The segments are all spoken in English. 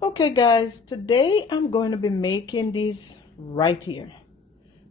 Okay guys, today I'm going to be making these right here.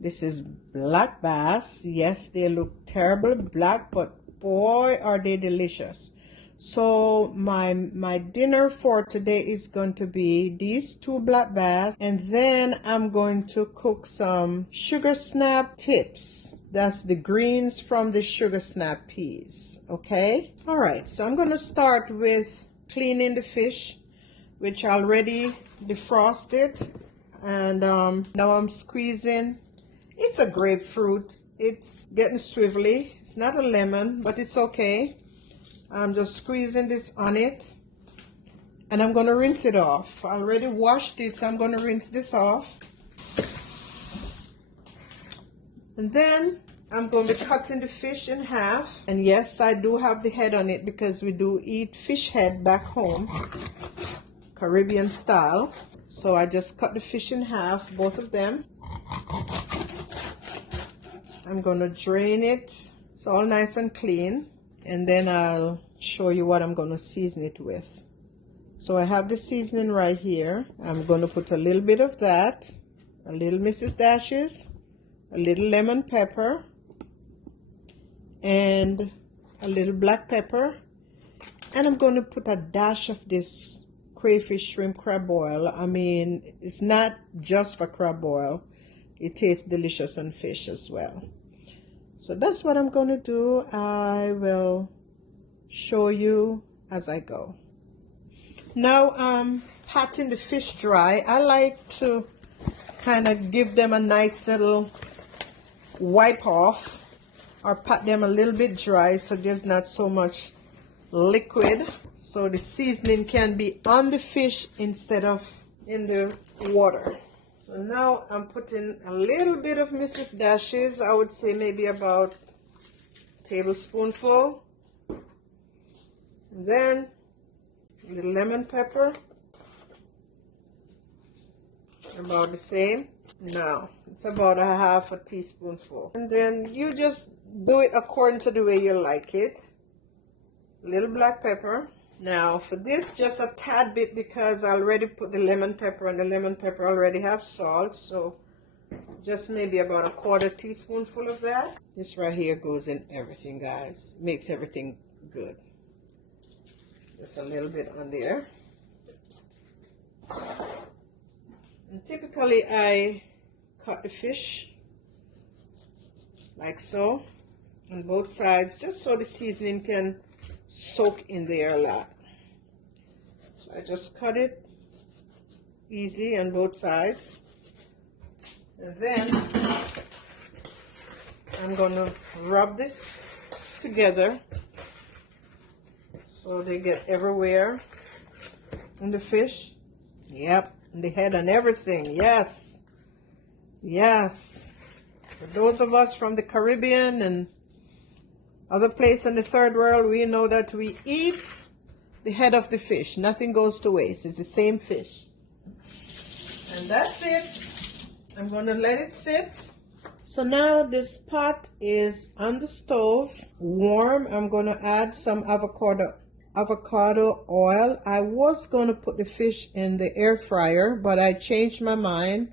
This is black bass. Yes, they look terrible black, but boy are they delicious. So my dinner for today is going to be these two black bass, and then I'm going to cook some sugar snap tips. That's the greens from the sugar snap peas. Okay, all right, so I'm going to start with cleaning the fish, which I already defrosted, and now I'm squeezing. It's a grapefruit. It's getting swivelly. It's not a lemon, but it's okay. I'm just squeezing this on it, and I'm going to rinse it off. I already washed it, so I'm going to rinse this off. And then I'm going to be cutting the fish in half. And yes, I do have the head on it because we do eat fish head back home, Caribbean style. So I just cut the fish in half, both of them. I'm going to drain it. It's all nice and clean. And then I'll show you what I'm going to season it with. So I have the seasoning right here. I'm going to put a little bit of that, a little Mrs. Dash's, a little lemon pepper, and a little black pepper. And I'm going to put a dash of this crayfish shrimp crab oil. I mean, it's not just for crab oil. It tastes delicious on fish as well. So that's what I'm going to do. I will show you as I go. Now I'm patting the fish dry. I like to kind of give them a nice little wipe off, or pat them a little bit dry so there's not so much liquid, so the seasoning can be on the fish instead of in the water. So now I'm putting a little bit of Mrs. Dash's. I would say maybe about a tablespoonful. And then a little lemon pepper, about the same. Now it's about a half a teaspoonful. And then you just do it according to the way you like it. A little black pepper. Now for this, just a tad bit, because I already put the lemon pepper, and the lemon pepper already have salt, so just maybe about a quarter teaspoonful of that. This right here goes in everything, guys. Makes everything good. Just a little bit on there. And typically I cut the fish like so on both sides, just so the seasoning can soak in there a lot. So I just cut it easy on both sides, and then I'm gonna rub this together so they get everywhere in the fish. Yep, in the head and everything. Yes, yes. For those of us from the Caribbean and other place in the third world, we know that we eat the head of the fish. Nothing goes to waste. It's the same fish. And that's it. I'm going to let it sit. So now this pot is on the stove, warm. I'm going to add some avocado oil. I was going to put the fish in the air fryer, but I changed my mind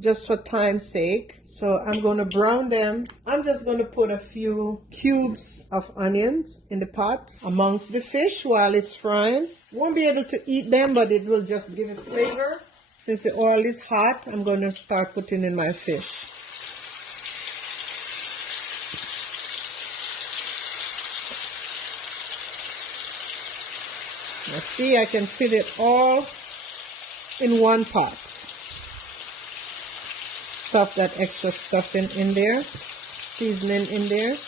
just for time's sake. So I'm going to brown them. I'm just going to put a few cubes of onions in the pot amongst the fish while it's frying. Won't be able to eat them, but it will just give it flavor. Since the oil is hot, I'm going to start putting in my fish. Now see, I can fit it all in one pot. Stuff that extra stuffing in there, seasoning in there.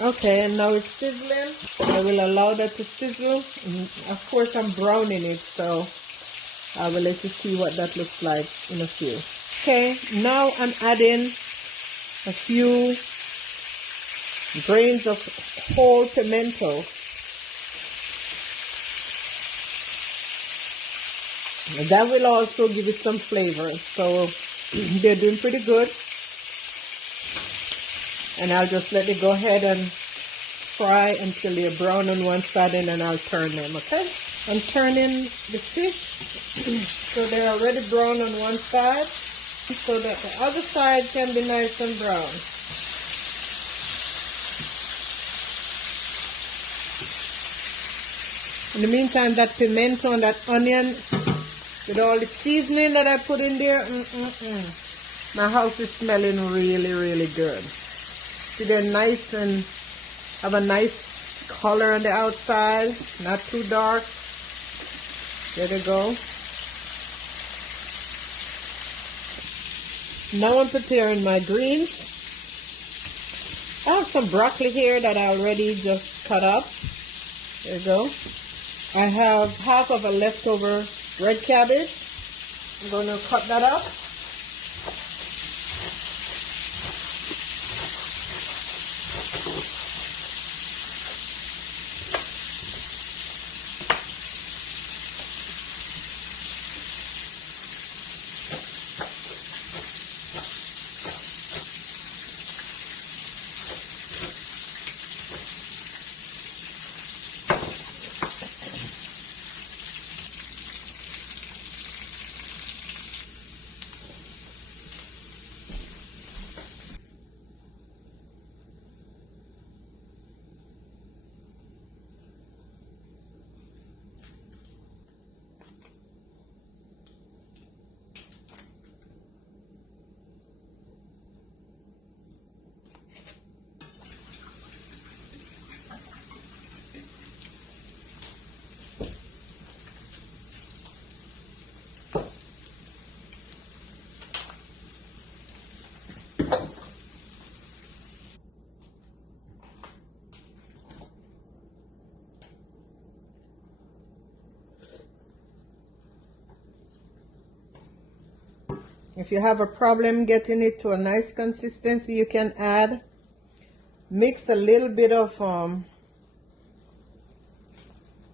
Okay, and now it's sizzling. I will allow that to sizzle. And of course, I'm browning it, so I will let you see what that looks like in a few. Okay, now I'm adding a few grains of whole pimento. That will also give it some flavor. So they're doing pretty good. And I'll just let it go ahead and fry until they're brown on one side, and then I'll turn them, okay? I'm turning the fish so they're already brown on one side so that the other side can be nice and brown. In the meantime, that pimento and that onion with all the seasoning that I put in there, my house is smelling really, really good. See, they're nice and have a nice color on the outside, not too dark. There they go. Now I'm preparing my greens. I have some broccoli here that I already just cut up. There you go. I have half of a leftover red cabbage. I'm going to cut that up. If you have a problem getting it to a nice consistency, you can mix a little bit of,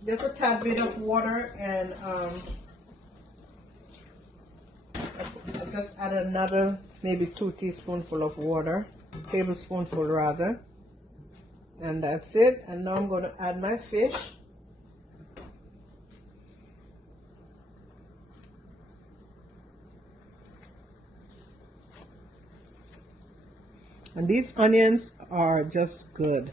just a tad bit of water, and I'll just add another maybe 2 teaspoonfuls of water, tablespoonful rather, and that's it. And now I'm going to add my fish. And these onions are just good.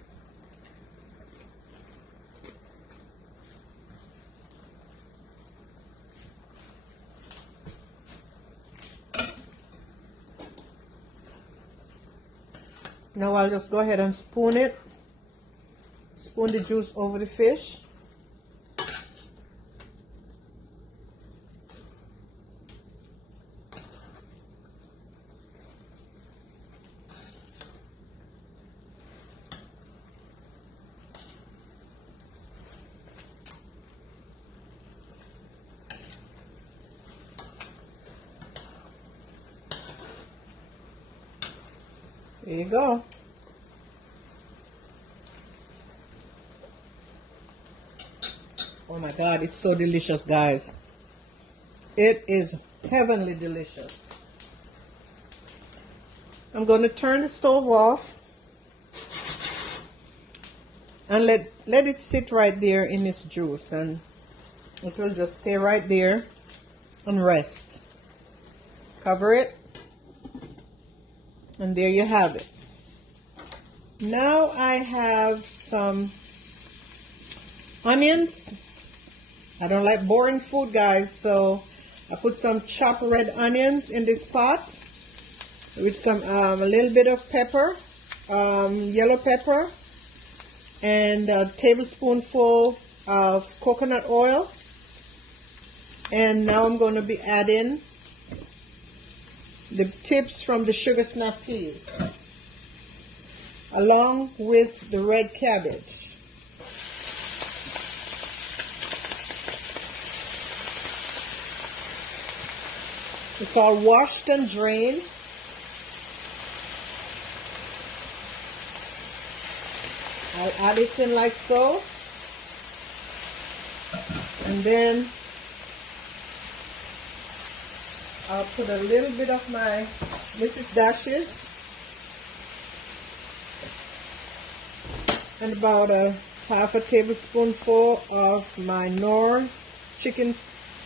Now I'll just go ahead and spoon it. Spoon the juice over the fish. There you go. Oh my God, it's so delicious, guys. It is heavenly delicious. I'm going to turn the stove off and let it sit right there in its juice, and it will just stay right there and rest. Cover it. And there you have it. Now I have some onions. I don't like boring food, guys, so I put some chopped red onions in this pot with some a little bit of pepper, yellow pepper, and a tablespoonful of coconut oil. And now I'm going to be adding the tips from the sugar snap peas along with the red cabbage. It's all washed and drained. I'll add it in like so, and then I'll put a little bit of my Mrs. Dash's and about a half a tablespoonful of my Knorr chicken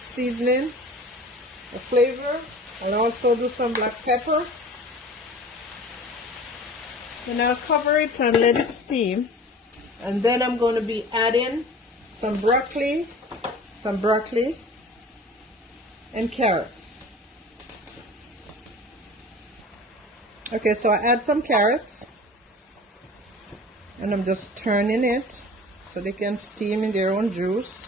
seasoning, the flavor. I'll also do some black pepper. Then I'll cover it and let it steam. And then I'm going to be adding some broccoli and carrots. Okay, so I add some carrots and I'm just turning it so they can steam in their own juice.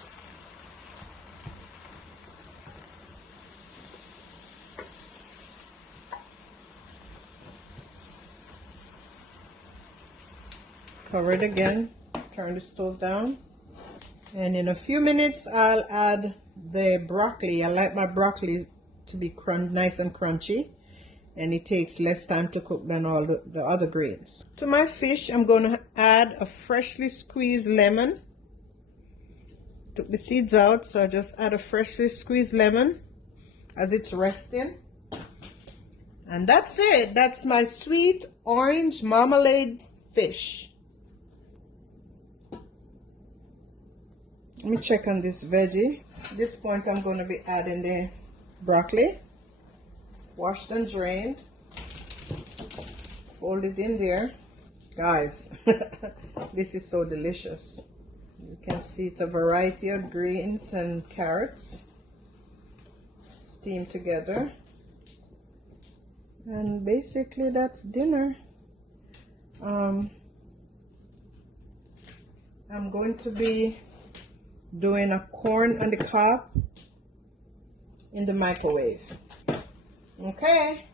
Cover it again, turn the stove down, and in a few minutes I'll add the broccoli. I like my broccoli to be nice and crunchy, and it takes less time to cook than all the other grains. To my fish, I'm going to add a freshly squeezed lemon. Took the seeds out, so I just add a freshly squeezed lemon as it's resting. And that's it. That's my sweet orange marmalade fish. Let me check on this veggie. At this point, I'm going to be adding the broccoli, washed and drained. Fold it in there. Guys, this is so delicious. You can see it's a variety of greens and carrots steamed together. And basically, that's dinner. I'm going to be doing a corn on the cob in the microwave. Okay,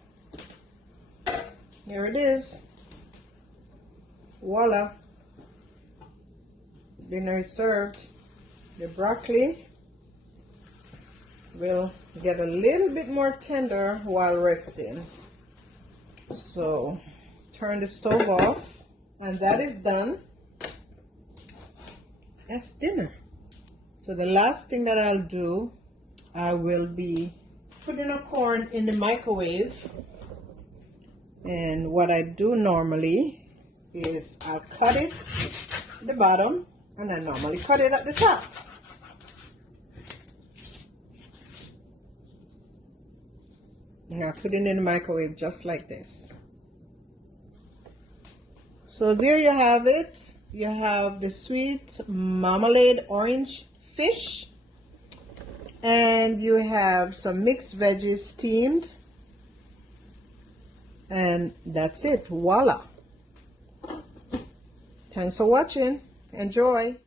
here it is. Voila, dinner is served. The broccoli will get a little bit more tender while resting. So turn the stove off, and that is done. That's dinner. So the last thing that I'll do, I will be putting a corn in the microwave. And what I do normally is I'll cut it at the bottom, and I normally cut it at the top. And I'll put it in the microwave just like this. So there you have it. You have the sweet marmalade orange fish, and you have some mixed veggies steamed, and that's it. Voila. Thanks for watching. Enjoy.